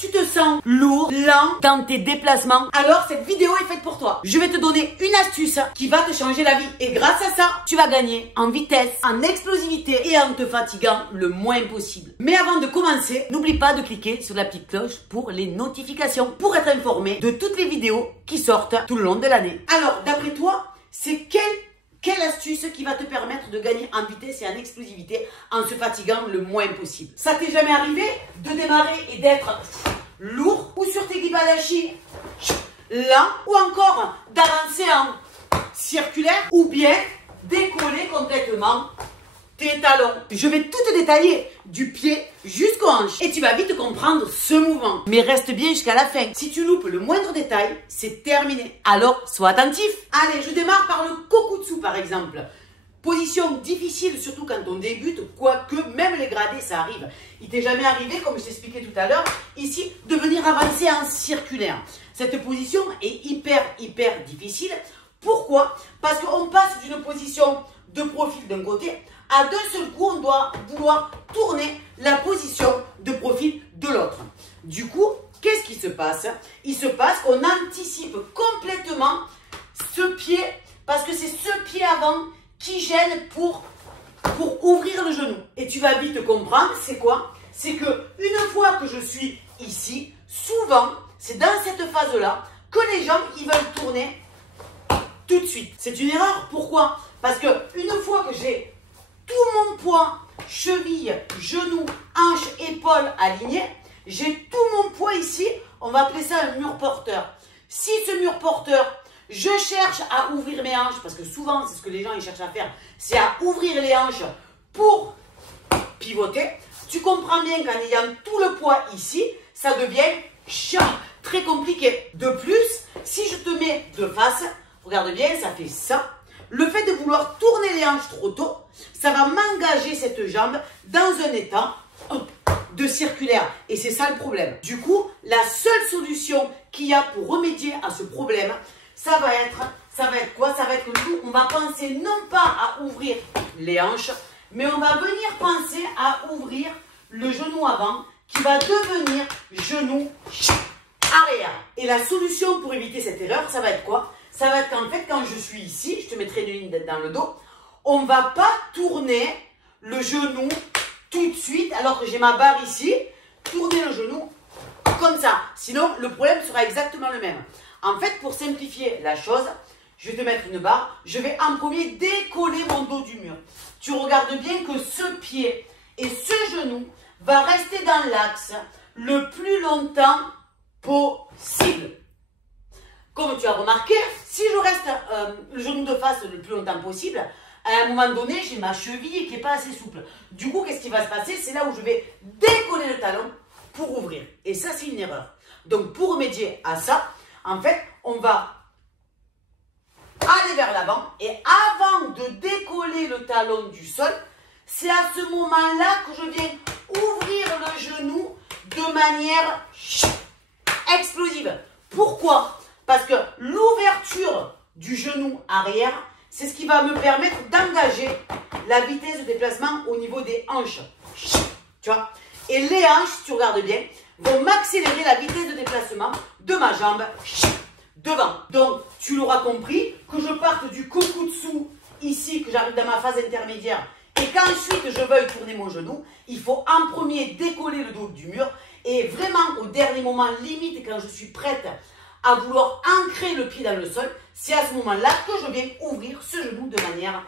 Tu te sens lourd, lent dans tes déplacements, alors cette vidéo est faite pour toi. Je vais te donner une astuce qui va te changer la vie. Et grâce à ça, tu vas gagner en vitesse, en explosivité et en te fatiguant le moins possible. Mais avant de commencer, n'oublie pas de cliquer sur la petite cloche pour les notifications, pour être informé de toutes les vidéos qui sortent tout le long de l'année. Alors, d'après toi, c'est quelle astuce qui va te permettre de gagner en vitesse et en explosivité en se fatiguant le moins possible? Ça t'est jamais arrivé de démarrer et d'être lourd ou sur tes Gibadashi lent ou encore d'avancer en circulaire ou bien décoller complètement tes talons? Je vais tout te détailler du pied jusqu'aux hanches et tu vas vite comprendre ce mouvement. Mais reste bien jusqu'à la fin. Si tu loupes le moindre détail, c'est terminé. Alors, sois attentif. Allez, je démarre par le kokutsu par exemple. Position difficile, surtout quand on débute, quoique même les gradés, ça arrive. Il t'est jamais arrivé, comme je t'expliquais tout à l'heure, ici, de venir avancer en circulaire. Cette position est hyper difficile. Pourquoi? Parce qu'on passe d'une position de profil d'un côté à d'un seul coup, on doit vouloir tourner la position de profil de l'autre. Du coup, qu'est-ce qui se passe? Il se passe qu'on anticipe complètement ce pied, parce que c'est ce pied avant qui gêne pour ouvrir le genou. Et tu vas vite comprendre, c'est quoi? C'est que une fois que je suis ici, souvent, c'est dans cette phase-là que les jambes, ils veulent tourner tout de suite. C'est une erreur. Pourquoi? Parce que une fois que j'ai tout mon poids, cheville, genou, hanche, épaule alignés, j'ai tout mon poids ici, on va appeler ça un mur porteur. Si ce mur porteur, je cherche à ouvrir mes hanches, parce que souvent c'est ce que les gens ils cherchent à faire, c'est à ouvrir les hanches pour pivoter, tu comprends bien qu'en ayant tout le poids ici, ça devient chiant, très compliqué. De plus, si je te mets de face, regarde bien, ça fait ça. Le fait de vouloir tourner les hanches trop tôt, ça va m'engager cette jambe dans un état de circulaire. Et c'est ça le problème. Du coup, la seule solution qu'il y a pour remédier à ce problème, ça va être quoi? Ça va être que nous, on va penser non pas à ouvrir les hanches, mais on va venir penser à ouvrir le genou avant, qui va devenir genou arrière. Et la solution pour éviter cette erreur, ça va être quoi? Ça va être qu'en fait, quand je suis ici, je te mettrai une ligne dans le dos, on ne va pas tourner le genou tout de suite, alors que j'ai ma barre ici, tourner le genou comme ça. Sinon, le problème sera exactement le même. En fait, pour simplifier la chose, je vais te mettre une barre, je vais en premier décoller mon dos du mur. Tu regardes bien que ce pied et ce genou va rester dans l'axe le plus longtemps possible. Comme tu as remarqué, si je reste le genou de face le plus longtemps possible, à un moment donné, j'ai ma cheville qui n'est pas assez souple. Du coup, qu'est-ce qui va se passer? C'est là où je vais décoller le talon pour ouvrir. Et ça, c'est une erreur. Donc, pour remédier à ça, en fait, on va aller vers l'avant. Et avant de décoller le talon du sol, c'est à ce moment-là que je viens ouvrir le genou de manière explosive. Pourquoi? Parce que l'ouverture du genou arrière, c'est ce qui va me permettre d'engager la vitesse de déplacement au niveau des hanches. Tu vois? Et les hanches, tu regardes bien, vont m'accélérer la vitesse de déplacement de ma jambe devant. Donc, tu l'auras compris, que je parte du kokutsu ici, que j'arrive dans ma phase intermédiaire, et qu'ensuite je veuille tourner mon genou, il faut en premier décoller le dos du mur, et vraiment au dernier moment, limite quand je suis prête à vouloir ancrer le pied dans le sol, c'est à ce moment-là que je viens ouvrir ce genou de manière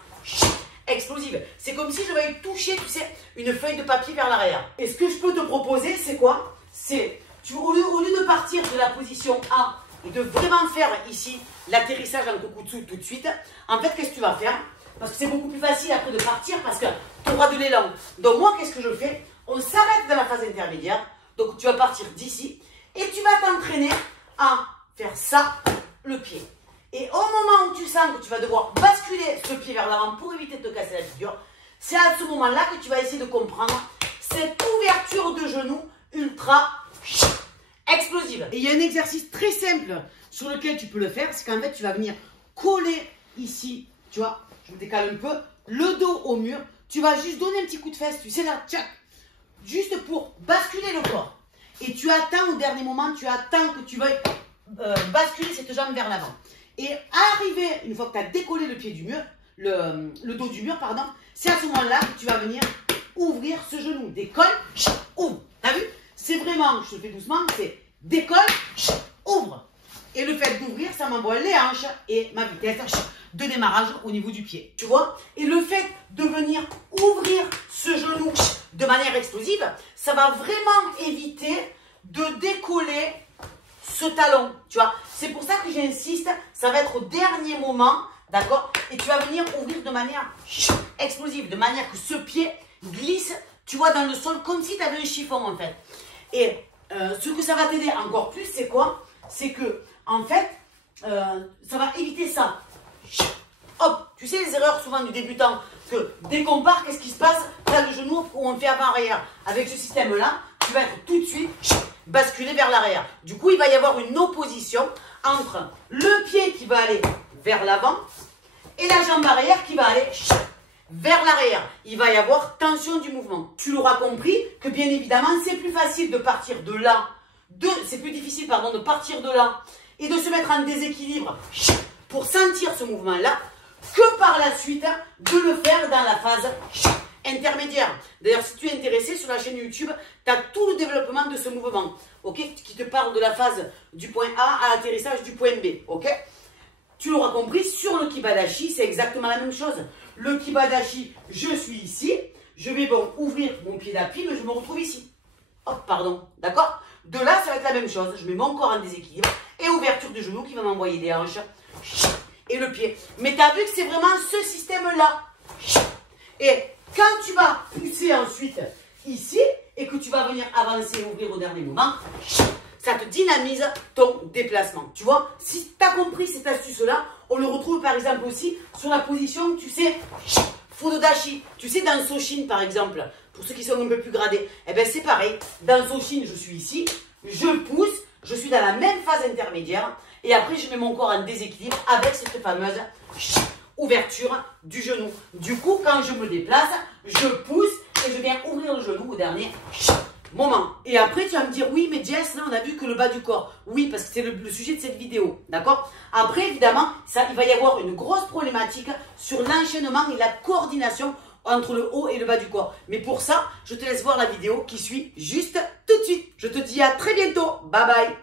explosive. C'est comme si je vais toucher, tu sais, une feuille de papier vers l'arrière. Et ce que je peux te proposer, c'est quoi? C'est, au lieu de partir de la position A et de vraiment faire ici l'atterrissage en kokutsu tout de suite, en fait, qu'est-ce que tu vas faire? Parce que c'est beaucoup plus facile après de partir parce que tu auras de l'élan. Donc moi, qu'est-ce que je fais? On s'arrête dans la phase intermédiaire. Donc tu vas partir d'ici et tu vas t'entraîner à faire ça, le pied. Et au moment où tu sens que tu vas devoir basculer ce pied vers l'avant pour éviter de te casser la figure, c'est à ce moment-là que tu vas essayer de comprendre cette ouverture de genou ultra explosive. Et il y a un exercice très simple sur lequel tu peux le faire, c'est qu'en fait tu vas venir coller ici, tu vois, je me décale un peu, le dos au mur, tu vas juste donner un petit coup de fesse, tu sais là, tchac, juste pour basculer le corps. Et tu attends au dernier moment, tu attends que tu veuilles basculer cette jambe vers l'avant. Et arrivé, une fois que tu as décollé le pied du mur, le dos du mur, pardon, c'est à ce moment-là que tu vas venir ouvrir ce genou. Décolle, ouvre. T'as vu? C'est vraiment, je te fais doucement, c'est décolle, ouvre. Et le fait d'ouvrir, ça m'envoie les hanches et ma vitesse de démarrage au niveau du pied. Tu vois? Et le fait de venir ouvrir ce genou de manière explosive, ça va vraiment éviter de décoller ce talon. Tu vois? C'est pour ça que j'insiste, ça va être au dernier moment, d'accord? Et tu vas venir ouvrir de manière explosive, de manière que ce pied glisse, tu vois, dans le sol, comme si tu avais un chiffon en fait. Et ce que ça va t'aider encore plus, c'est quoi? C'est que, en fait, ça va éviter ça. Hop, tu sais les erreurs souvent du débutant, que dès qu'on part, qu'est-ce qui se passe? Tu as le genou où on fait avant-arrière. Avec ce système-là, tu vas être tout de suite basculé vers l'arrière. Du coup, il va y avoir une opposition entre le pied qui va aller vers l'avant et la jambe arrière qui va aller vers l'arrière. Il va y avoir tension du mouvement. Tu l'auras compris que bien évidemment, c'est plus facile de partir de là, c'est plus difficile, pardon, de partir de là et de se mettre en déséquilibre pour sentir ce mouvement-là, que par la suite de le faire dans la phase intermédiaire. D'ailleurs, si tu es intéressé sur la chaîne YouTube, tu as tout le développement de ce mouvement, ok, qui te parle de la phase du point A à l'atterrissage du point B, ok. Tu l'auras compris, sur le Kibadashi, c'est exactement la même chose. Le Kibadashi, je suis ici, je vais bon ouvrir mon pied d'appui, mais je me retrouve ici. Hop, pardon, d'accord? De là, ça va être la même chose. Je mets mon corps en déséquilibre et ouverture du genou qui va m'envoyer des hanches et le pied. Mais tu as vu que c'est vraiment ce système-là. Et quand tu vas pousser ensuite ici et que tu vas venir avancer et ouvrir au dernier moment, ça te dynamise ton déplacement. Tu vois, si tu as compris cette astuce-là, on le retrouve par exemple aussi sur la position, tu sais, Fudodashi. Tu sais, dans Soshin par exemple, pour ceux qui sont un peu plus gradés, eh bien c'est pareil. Dans Soshin, je suis ici, je pousse, je suis dans la même phase intermédiaire et après je mets mon corps en déséquilibre avec cette fameuse ouverture du genou. Du coup, quand je me déplace, je pousse et je viens ouvrir le genou au dernier moment. Et après, tu vas me dire, oui, mais Jess, là, on a vu que le bas du corps. Oui, parce que c'est le sujet de cette vidéo. D'accord? Après, évidemment, il va y avoir une grosse problématique sur l'enchaînement et la coordination entre le haut et le bas du corps. Mais pour ça, je te laisse voir la vidéo qui suit juste tout de suite. Je te dis à très bientôt. Bye bye.